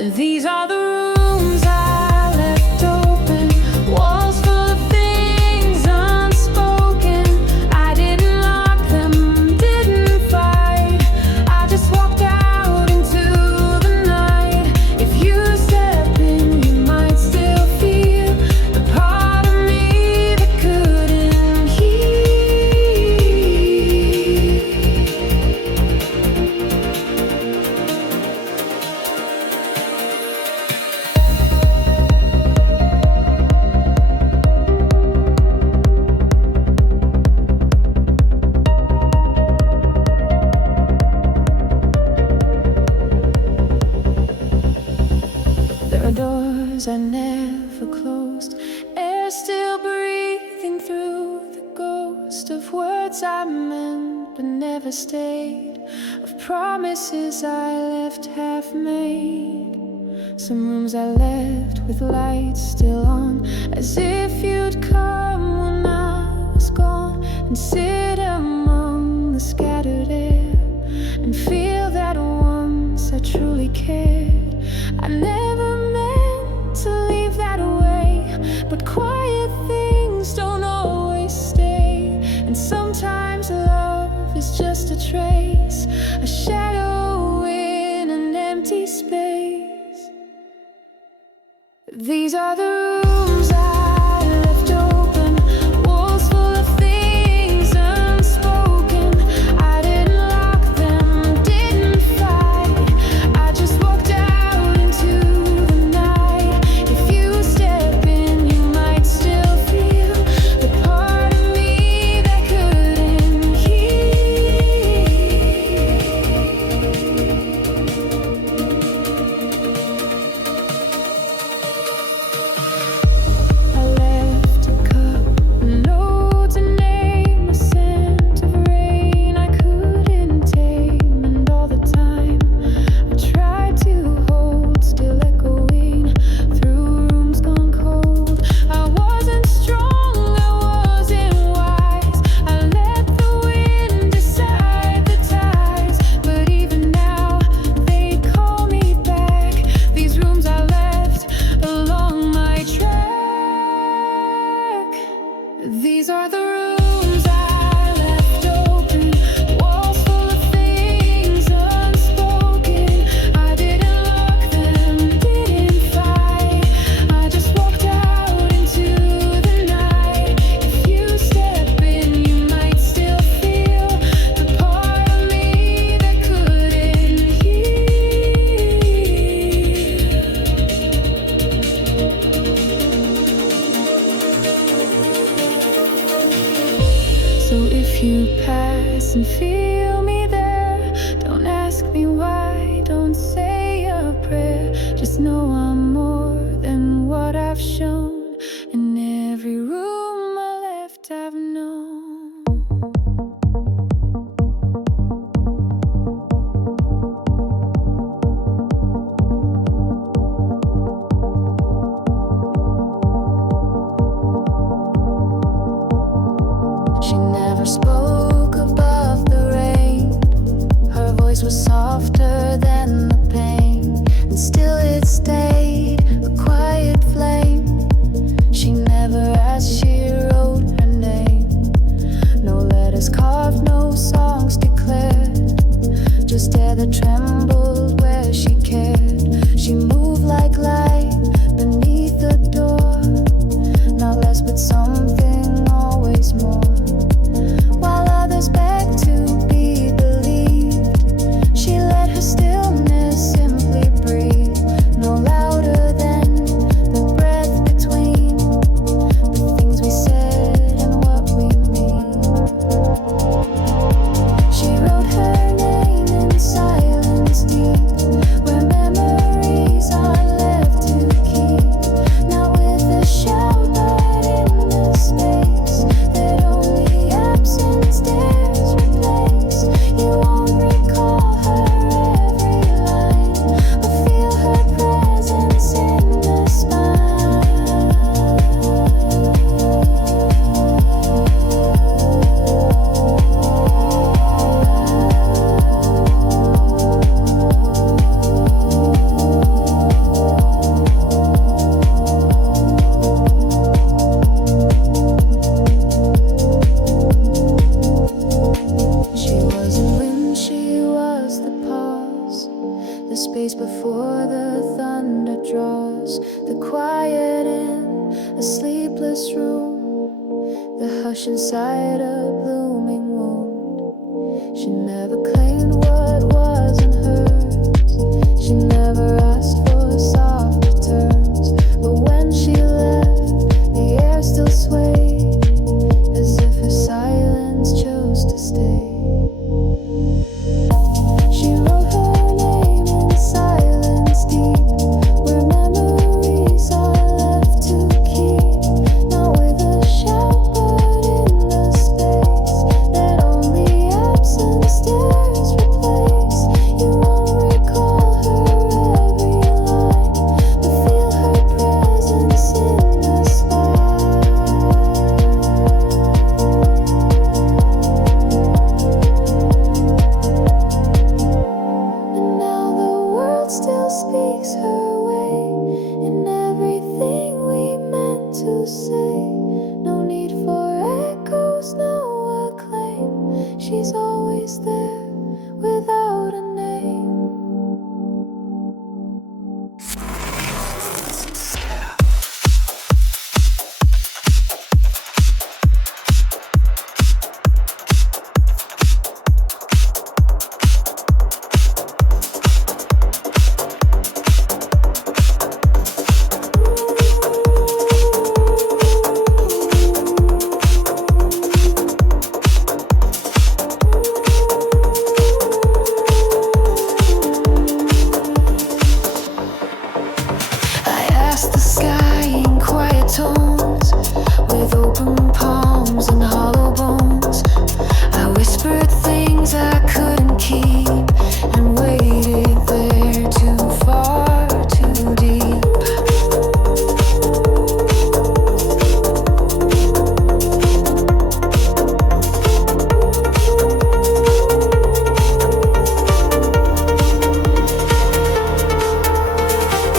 These are the rooms I left open, walls full of things unspoken. I didn't lock them, didn't fight. I just walked out into the night. If you step in, you might still feel the part of me that couldn't heal. There are doors I never closed, air still breathing through, the ghost of words I meant but never stayed, of promises I left half made. Some rooms I left with lights still on, as if you'd come when I was gone, and sit among the scattered air and feel that once I truly cared. I never meant to leave that way, but quiet things don't always stay. And sometimes love is just a trace, a shadow in an empty space. These are the rooms I left open, walls full of things unspoken. I didn't lock them, didn't fight. I just walked out into the night. If you step in, you might still feel the part of me that couldn't heal. I left a cup, a note to name, a scent of rain I couldn't tame, and all the time I tried to hold, still echoing through rooms gone cold. I wasn't strong, I wasn't wise. I let the wind decide the tides, but even now they call me back. These rooms I left along my track. These are the rooms I left open, walls full of things unspoken. I didn't lock them, didn't fight. I just walked out into the night. If you step in, you might still feel the part of me that couldn't heal. So if you pass and feel me there, don't ask me why, don't say a prayer. Just know I'm more than what I've shown. In every room I left, I've known. She never spoke above the rain. Her voice was softer than the pain, and still it stayed a quiet flame. space before the thunder draws. The quiet in a sleepless room, the hush inside a blooming wound. She never claimed what wasn't hers. She never asked for soft returns. But when she left, the air still swayed, as if her silence chose to stay. She wrote her name in silence deep, where memories are left to keep. Not with a shout, but in the space that only absence dares replace. You won't recall her every line, but feel her presence in the sky. And now the world still speaks her way in everything we meant to say. No need for echoes, no acclaim. She's always there without a name. I asked the sky in quiet tones, with open palms and hollow bones. I whispered things I couldn't keep, and waited there too far, too deep.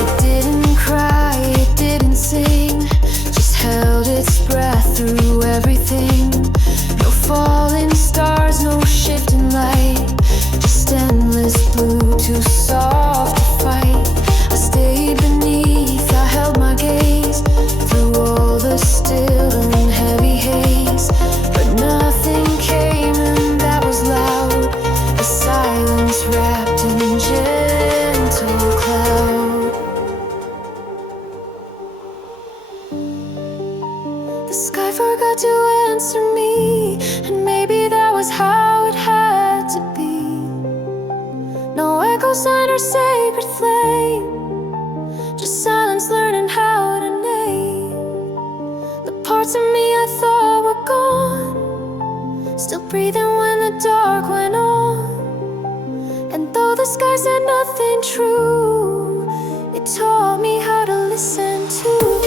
It didn't cry, it didn't sing, just held its breath through everything. No falling stars, no shifting light, just endless blue, too soft to fight. I stayed beneath, I held my gaze through all the still and heavy haze, but nothing came, and that was loud. The silence wrapped in gentle cloud. The sky forgot to answer me, and maybe that was how it had to be. No echoes under sacred flame, just silence learning how to name the parts of me I thought were gone, still breathing when the dark went on. And though the sky said nothing true, it taught me how to listen too.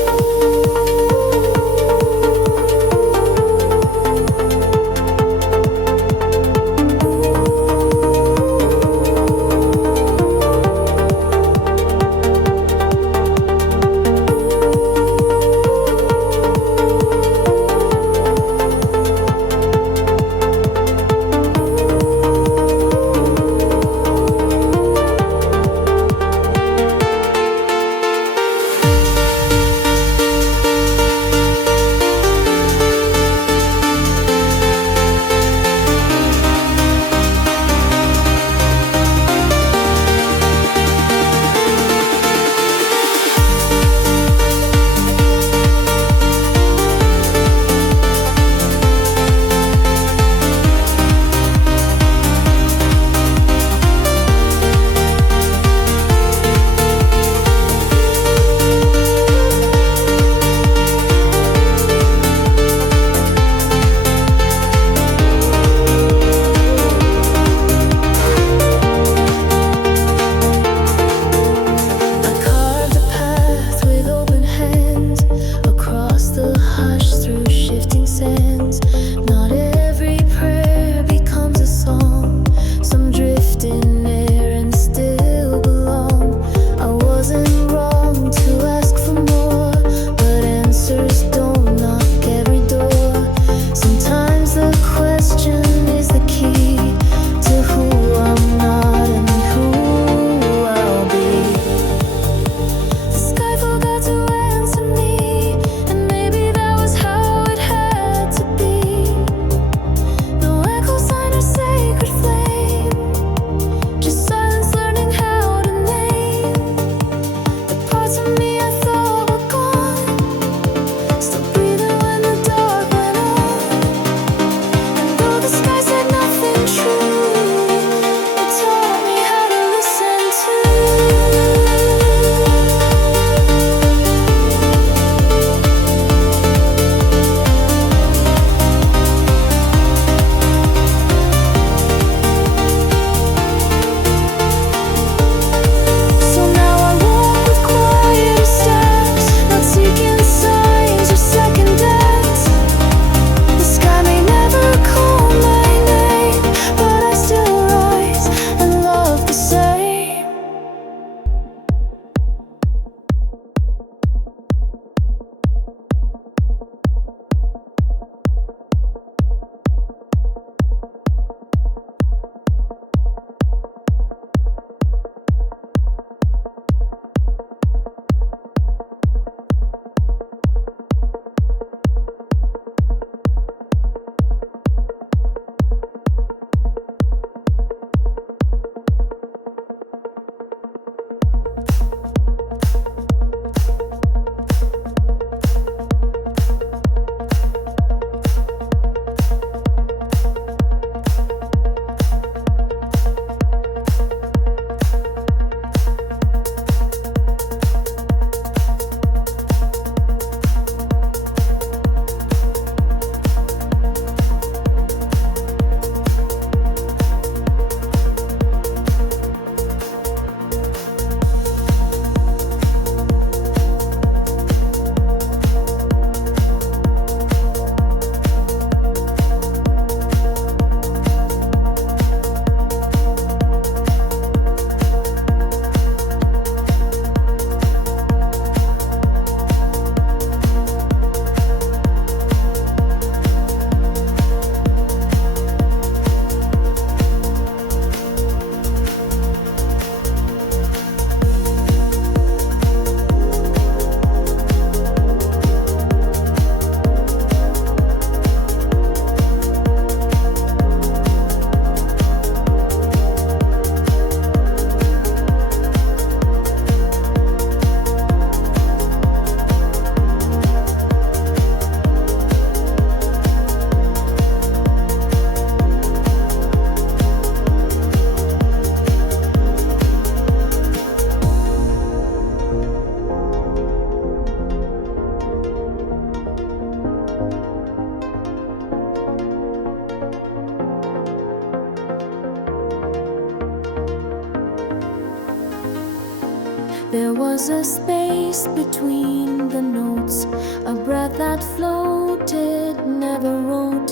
There was a space between the notes, a breath that floated, never wrote,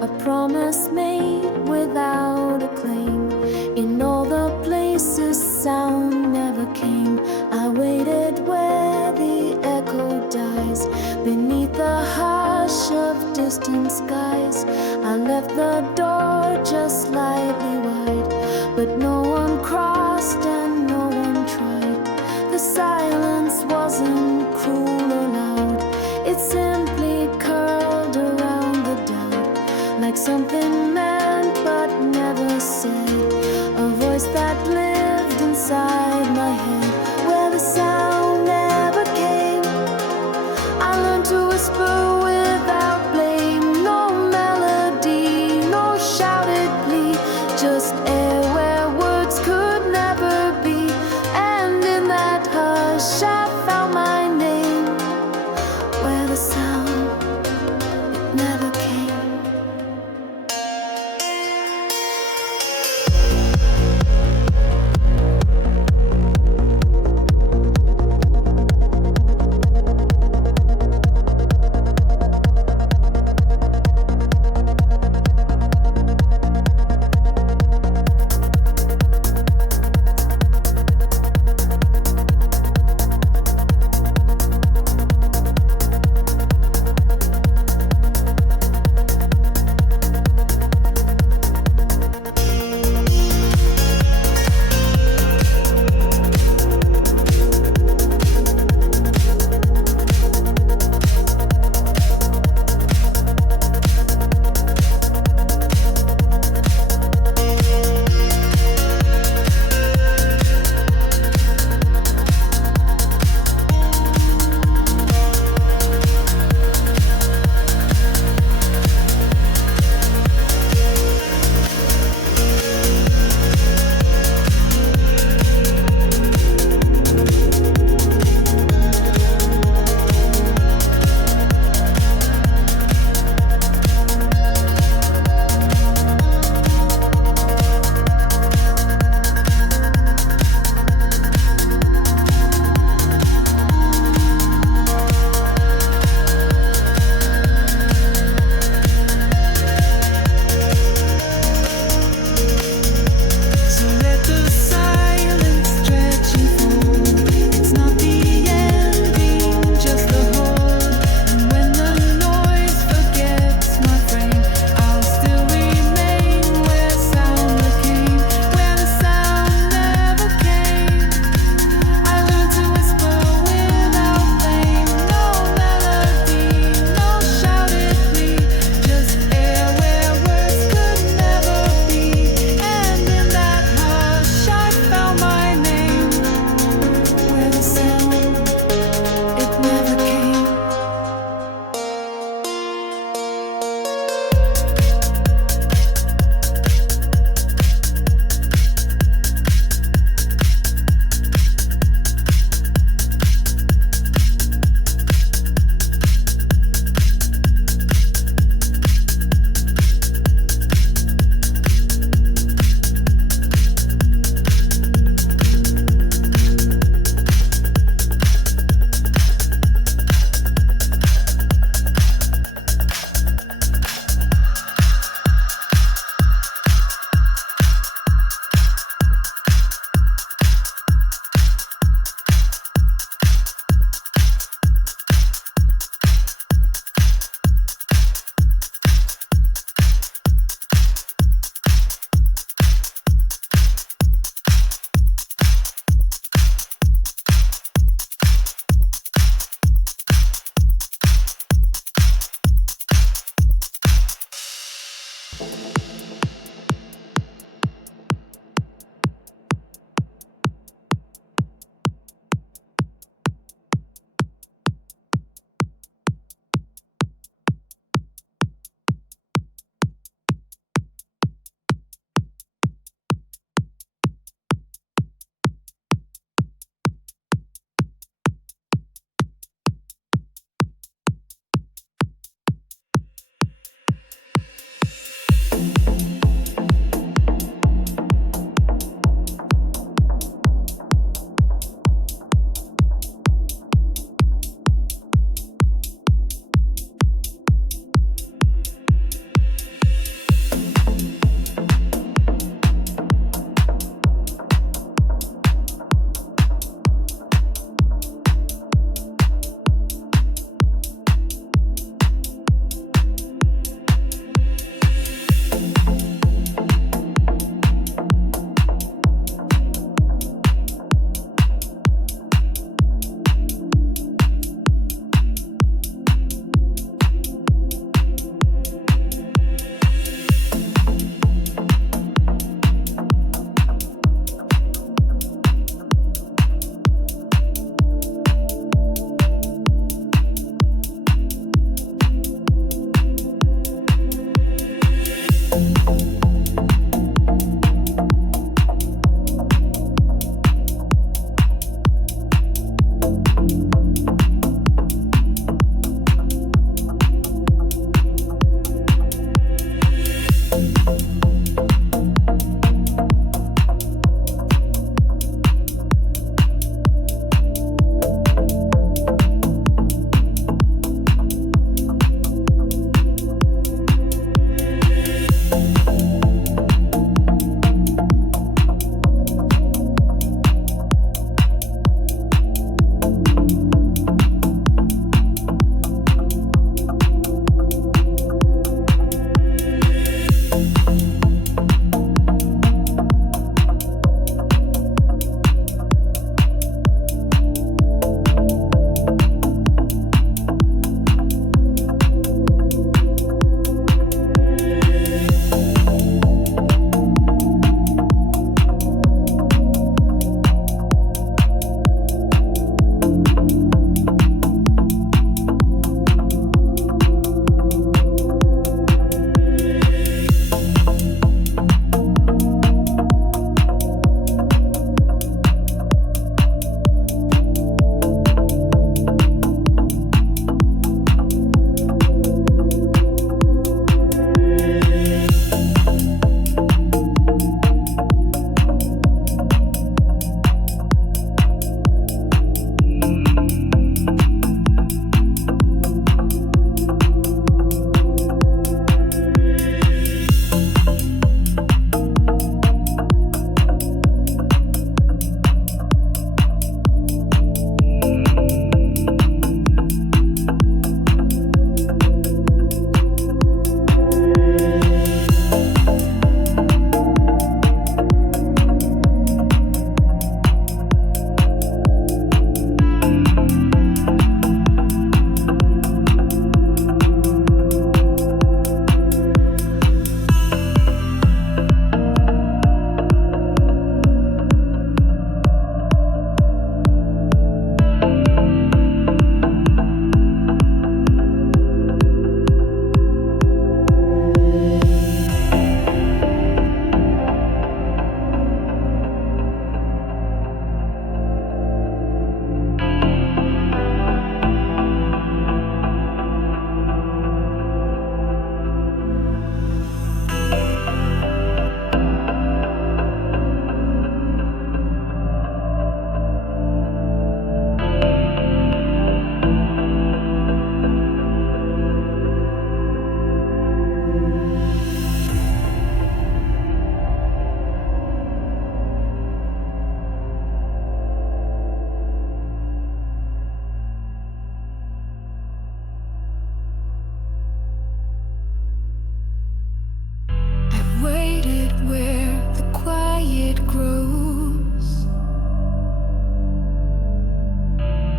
a promise made without a claim. In all the places sound never came. I waited where the echo dies, beneath the hush of distant skies. I left the door just slightly wide, but no one crossed and no one tried. The silence wasn't cruel or loud, it simply curled around the doubt, like something meant but never said, a voice that lived inside my head, where the sound never came. I learned to whisper without blame, no melody, no shouted plea, just air where words could never be. And in that hush I found my name,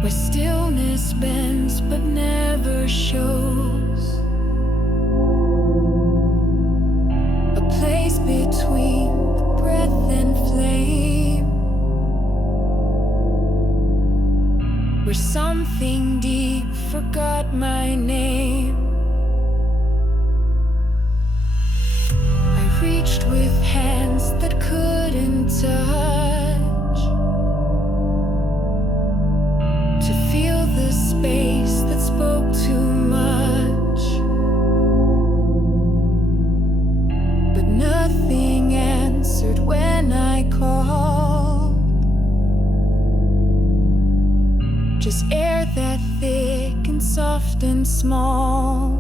where stillness bends but never shows, a place between breath and flame, where something deep forgot my name. I reached with hands that couldn't touch, to feel the space that spoke too much, but nothing answered when I called. Just air that thick and soft and small.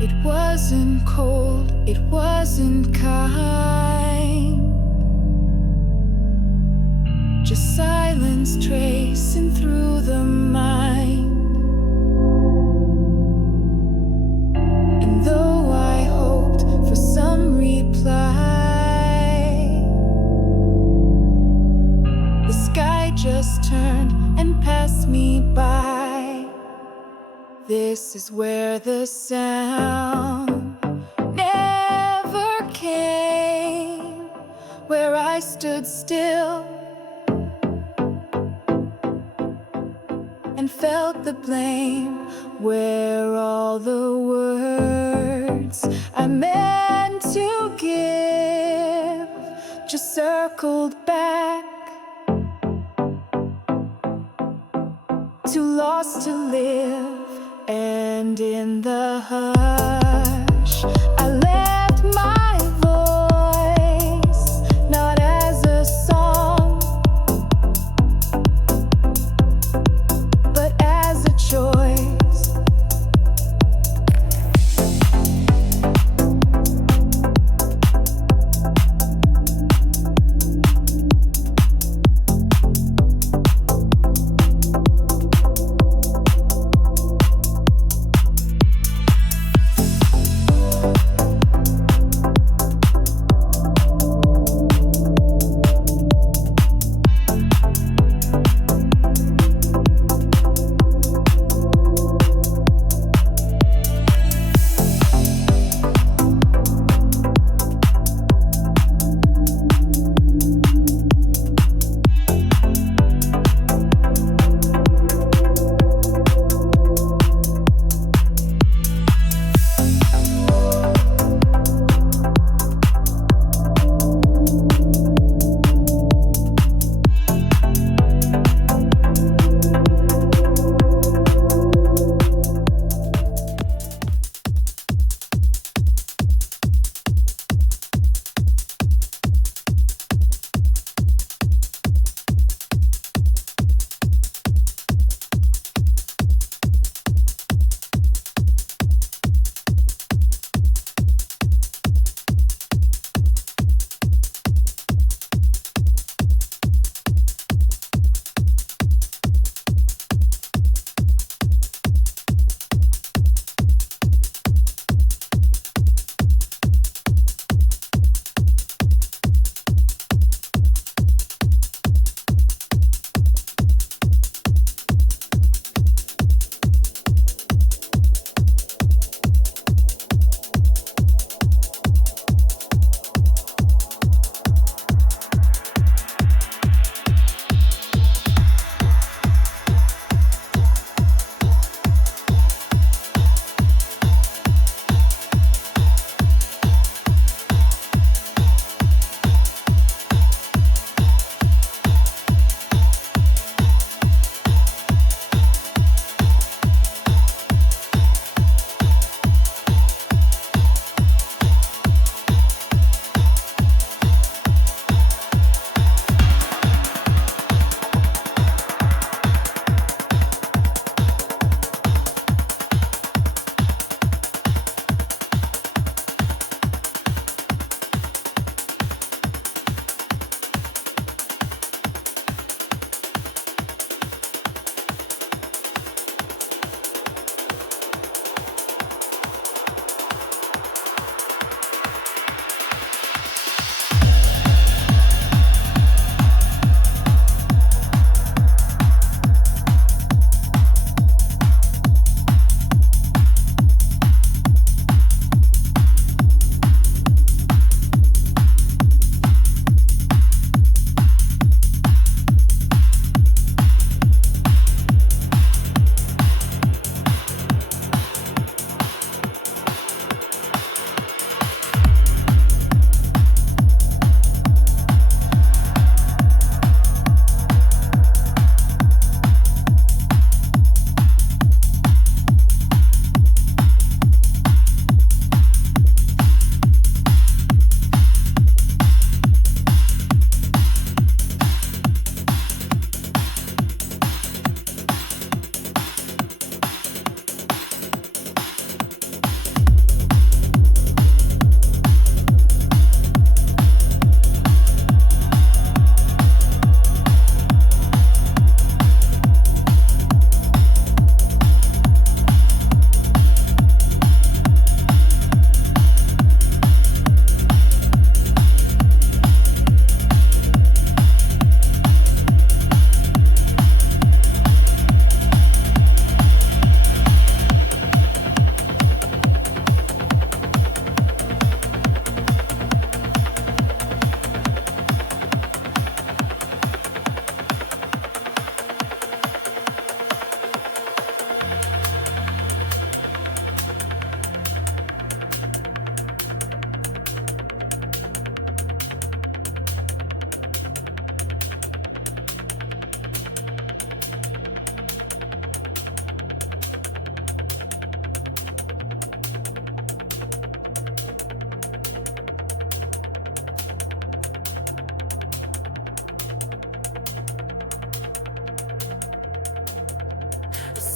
It wasn't cold, it wasn't kind, just silence tracing through the mind. And though I hoped for some reply, the sky just turned and passed me by. This is where the sound never came, where I stood still and felt the blame, where all the words I meant to give just circled back, too lost to live. And in the hush, I left my voice, not as a song, but as a choice.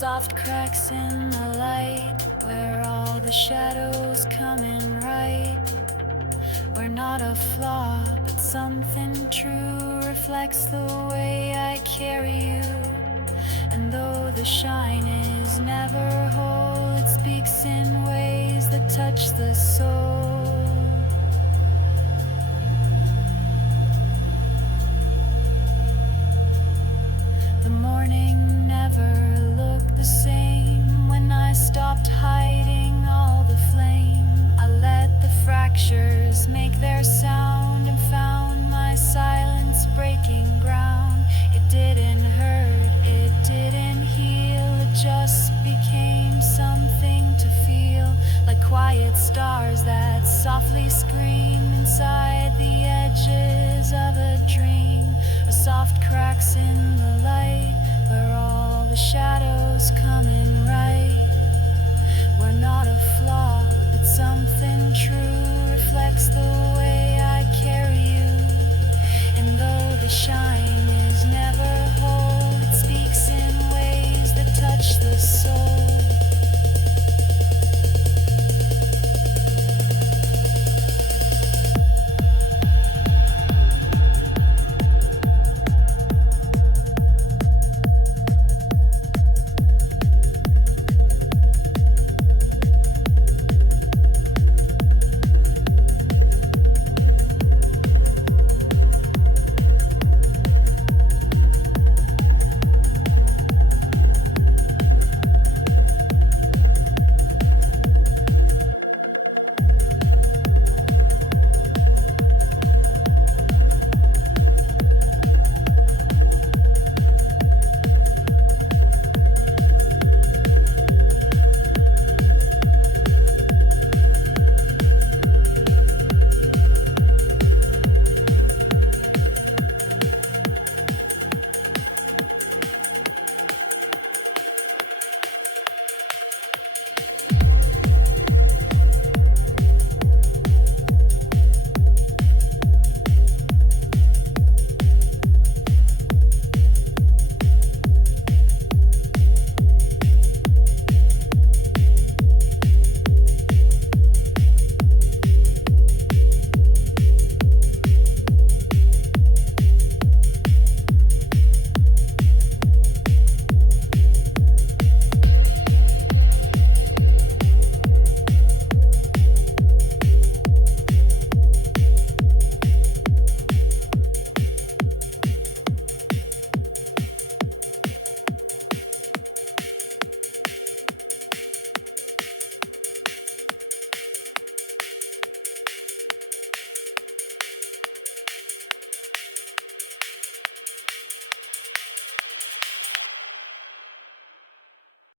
Soft cracks in the light, where all the shadows come in right. We're not a flaw, but something true reflects the way I carry you. And though the shine is never whole, it speaks in ways that touch the soul. The morning never looked the same when I stopped hiding all the flame. I let the fractures make their sound and found my silence breaking ground. It didn't hurt, it didn't heal, it just became something to feel, like quiet stars that softly scream inside the edges of a dream. Or soft cracks in the light, where all the shadows come in right. We're not a flaw, but something true reflects the way I carry you. And though the shine